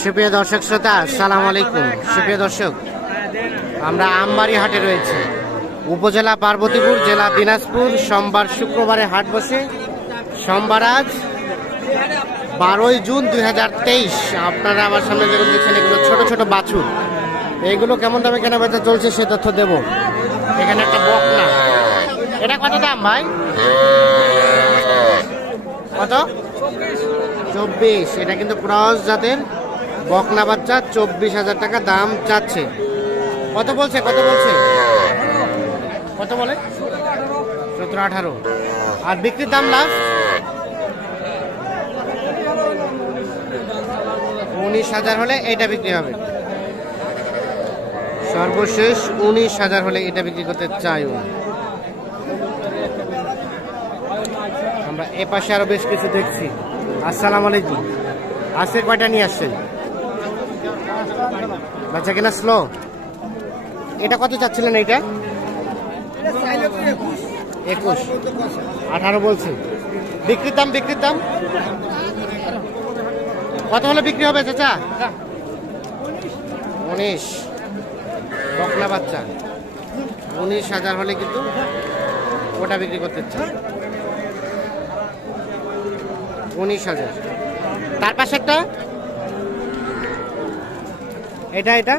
সুপ্রিয় দর্শক শ্রোতা, আসসালামু আলাইকুম। সুপ্রিয় দর্শক, আমরা আমবাড়ি হাটে রয়েছে, উপজেলা পার্বতীপুর, জেলা দিনাজপুর। সোমবার শুক্রবারে হাট বসে। সোমবার আজ 12 জুন 2023। আপনারা আমার সামনে যেগুলো দেখছেন, এগুলো ছোট ছোট বাছুর। এগুলো কেমন দামে কেনা বেচা চলছে সে তথ্য দেব। এখানে একটা বকনা, এটা কত দাম ভাই? কত? 24। এটা কিন্তু ক্রস জাতের বকনা বাচ্চা। 24,000 টাকা দাম চাচ্ছে। কত বলছে? কত বলছে? কত বলে? 17-18। আর বিক্রির দাম লাস্ট 19,000 হলে এটা বিক্রি হবে। সর্বশেষ 19,000 হলে এটা বিক্রি করতে চাই। আমরা এ পাশে আরো বেশ কিছু দেখছি। আসসালামু আলাইকুম। আজকে কয়টা নিয়ে আসছেন? বাচ্চা কিনা স্লো। এটা কত চাচ্ছিলেন? এইটা 21। 18 বলছে। বিক্রির দাম? বিক্রির দাম কত হলে বিক্রি হবে চাচা? 19। বকনা বাচ্চা 19,000 হলে কিন্তু ওটা বিক্রি করতে চাই। 19,000। তার পাশে একটা, এটা এটা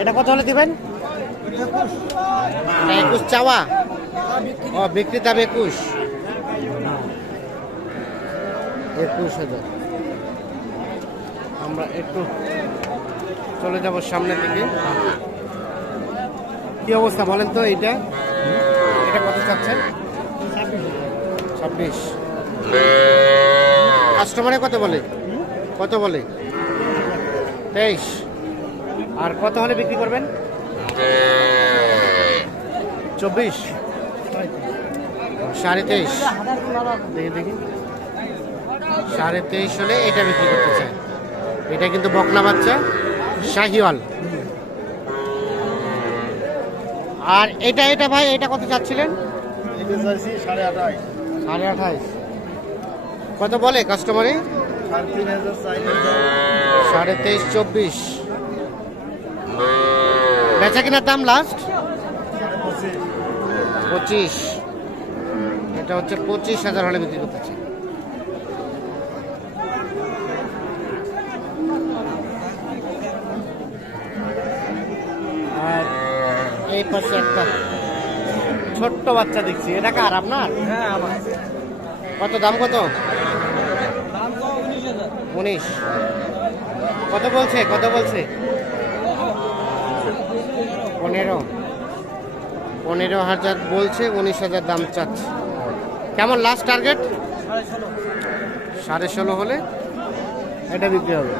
এটা কত হলে দিবেন? 21 চাওয়া। ও, বিক্রি দাম 21,000। আমরা একটু চলে যাব সামনের দিকে। কি অবস্থা বলেন তো? এটা এটা কত চাচ্ছেন? 26। কাস্টমারে কত বলে? কত বলে? 23। আর কত হলে বিক্রি করবেন? 24। 23.5। দেখি দেখি, 23.5 হলে এটা বিক্রি করতে চাই। এটা কিন্তু বকনা বাচ্চা, শাহিওয়াল। আর এটা এটা ভাই, এটা কত চাচ্ছিলেন? 28.5। কত বলে কাস্টমারে? 23.5, 24। বেচা কিনার দাম লাস্ট 25। এটা হচ্ছে 25,000 হলে বিক্রি করতেছে। আর এই পাশে একটা ছোট্ট বাচ্চা দেখছি। এটা কার? আপনার? হ্যাঁ আমার। কত দাম? কত? 19। কত বলছে? কত বলছে? 15,000 বলছে। 19,000 দাম চাচ্ছে। কেমন লাস্ট টার্গেট? 16.5 হলে এটা বিক্রি হবে।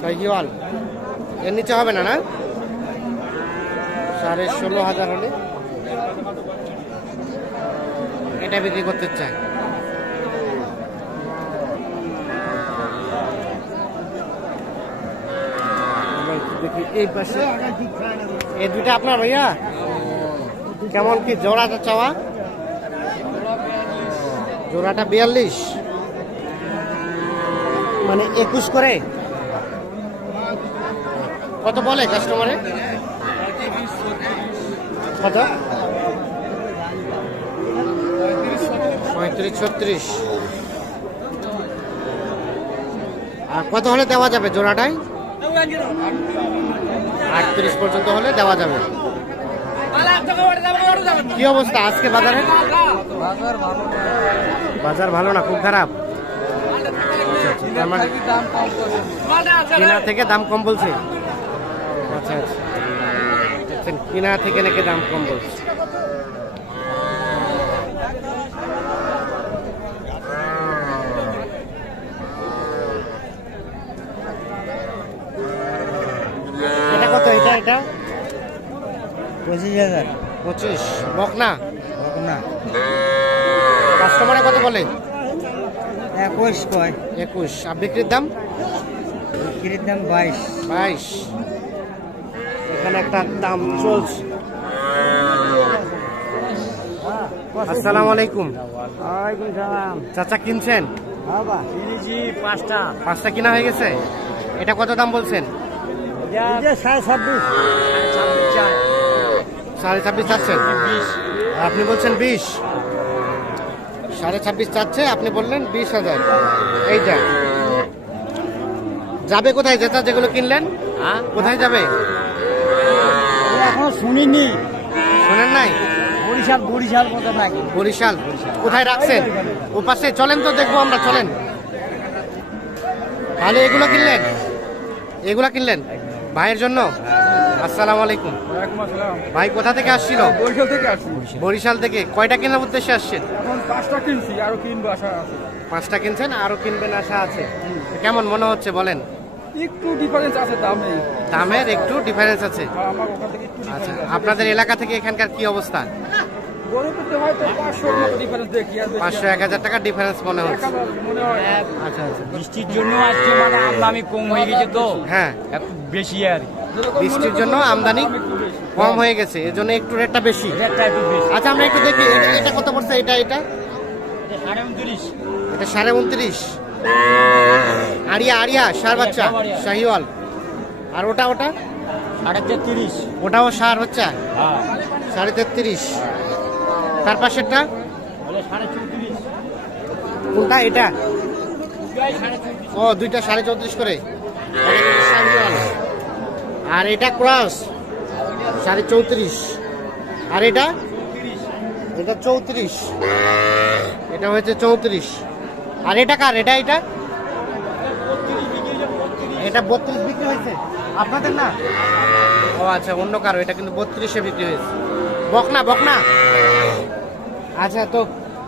শাহিওয়াল এর নিচে হবে না? না, 16,500 হলে এটা বিক্রি করতে চাই। দেখি এই পাশে এই দুইটা আপনার ভাইয়া। কেমন কি জোড়াটা চাওয়া? জোড়াটা 42, মানে 21 করে। কত বলে কাস্টমারে? কত? 35-36। আর কত হলে দেওয়া যাবে জোড়াটাই? 38 পর্যন্ত হলে দেওয়া যাবে। কি অবস্থা আজকে বাজারে? বাজার ভালো না, খুব খারাপ। কিনা থেকে দাম কম বলছে। আচ্ছা আচ্ছা, কিনা থেকে নাকি দাম কম বলছে। এটা কত? এটা এটা 25,000। 25 বকনা? বকনা। কাস্টমারে কত বলে? 21 কয়। 21। আর বিক্রির দাম? বিক্রির দাম 22। এখানে একটা দাম চলছে। আসসালামু আলাইকুম। ওয়ালাইকুম সালাম। চাচা কিনছেন? পাঁচটা পাঁচটা কিনা হয়ে গেছে। এটা কত দাম বলছেন? 26.5 26.5 চাচ্ছেন, আপনি বলছেন 20। 26.5 চাচ্ছে, আপনি বললেন 20,000। এইটা যাবে কোথায়? যেগুলো কিনলেন কোথায় যাবে? এখনো শুনিনি। শোনেন নাই? বরিশাল কোথায় থাকে? বরিশাল কোথায় রাখছেন? ও পাশে চলেন তো দেখবো আমরা, চলেন। তাহলে এগুলো কিনলেন ভাইয়ের জন্য? আসসালামু আলাইকুম। ভাই কোথা থেকে আসছিল? বরিশাল থেকে আসছি। বরিশাল থেকে। কয়টা কেনার উদ্দেশ্যে আসছেন? এখন 5টা কিনছি, আরো কিনবো আশা আছে। 5টা কিনছেন, আরো কিনবেন আশা আছে। কেমন মনে হচ্ছে বলেন? একটু ডিফারেন্স আছে দামে। দামের একটু ডিফারেন্স আছে। আমার ওখান থেকে একটু আচ্ছা, ডিফারেন্স আছে। আপনাদের এলাকা থেকে এখানকার কি অবস্থা? গরু কিনতে হয়তো 500 মতো ডিফারেন্স দেখি, আর বেশি 500-1000 টাকা ডিফারেন্স মনে হচ্ছে। মনে হয়। আচ্ছা আচ্ছা, বৃষ্টির জন্য আজকে মানে আমদানি কম হয়ে গেছে তো, হ্যাঁ একটু বেশি আর কি। যেরকম বৃষ্টির জন্য আমদানি কম হয়ে গেছে, এজন্য একটু রেটটা বেশি। রেটটা একটু বেশি। আচ্ছা, আমরা একটু দেখি এটা কত পড়ছে। এটা 29.5। এটা 29.5। আরিয়া সার বাচ্চা, শাহিওয়াল। আর ওটা 33.5। ওটাও সার বাচ্চা, হ্যাঁ 33.5। তার পাশেরটা 34.5। কোনটা? এটা ও, দুইটা 34.5 করে। এটা কিন্তু শাহিওয়াল। আর এটা ক্রস 34.5। আর এটা 34। এটা হয়েছে 34। আর এটা কার? এটা 32 বিক্রি হয়েছে আপনাদের না? ও আচ্ছা, অন্য কারো। এটা কিন্তু 32-এ বিক্রি হয়েছে। বকনা। আচ্ছা, তো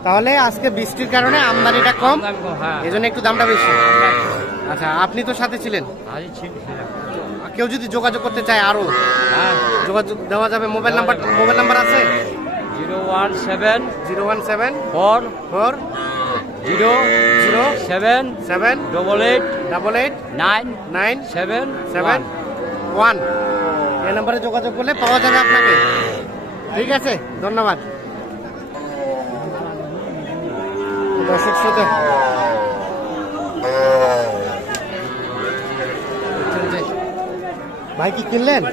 তাহলে আজকে বৃষ্টির কারণে আমদানিটা কম, এই জন্য একটু দামটা বেশি। আচ্ছা, আপনি তো সাথে ছিলেন। কেউ যদি যোগাযোগ করতে চায় আরো যোগাযোগ দেওয়া যাবে? মোবাইল নাম্বার আছে? 017 017 4 4 0 7 7 88 88 9 9 7 7 1। এই নাম্বারে যোগাযোগ করলে পাওয়া যাবে আপনাকে। ঠিক আছে, ধন্যবাদ। দর্শক শ্রোতা, ভাই কি কিনলেন?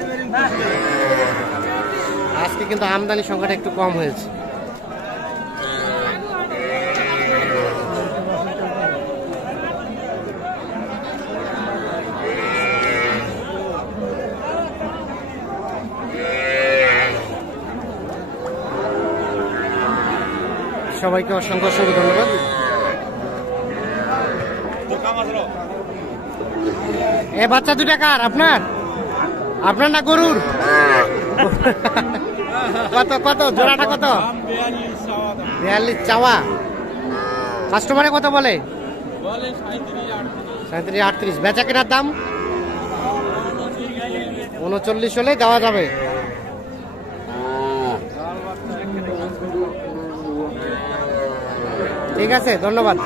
আজকে কিন্তু আমদানি সংখ্যাটা একটু কম হয়েছে। সবাইকে অসংখ্য ধন্যবাদ। এ বাচ্চা দুটা কার? আপনার না গরুর? কত জোড়াটা কত? 42 চাওয়া। কাস্টমারে কত বলে? 37-38। বেচা কেনার দাম 39 হলে দেওয়া যাবে। ঠিক আছে, ধন্যবাদ।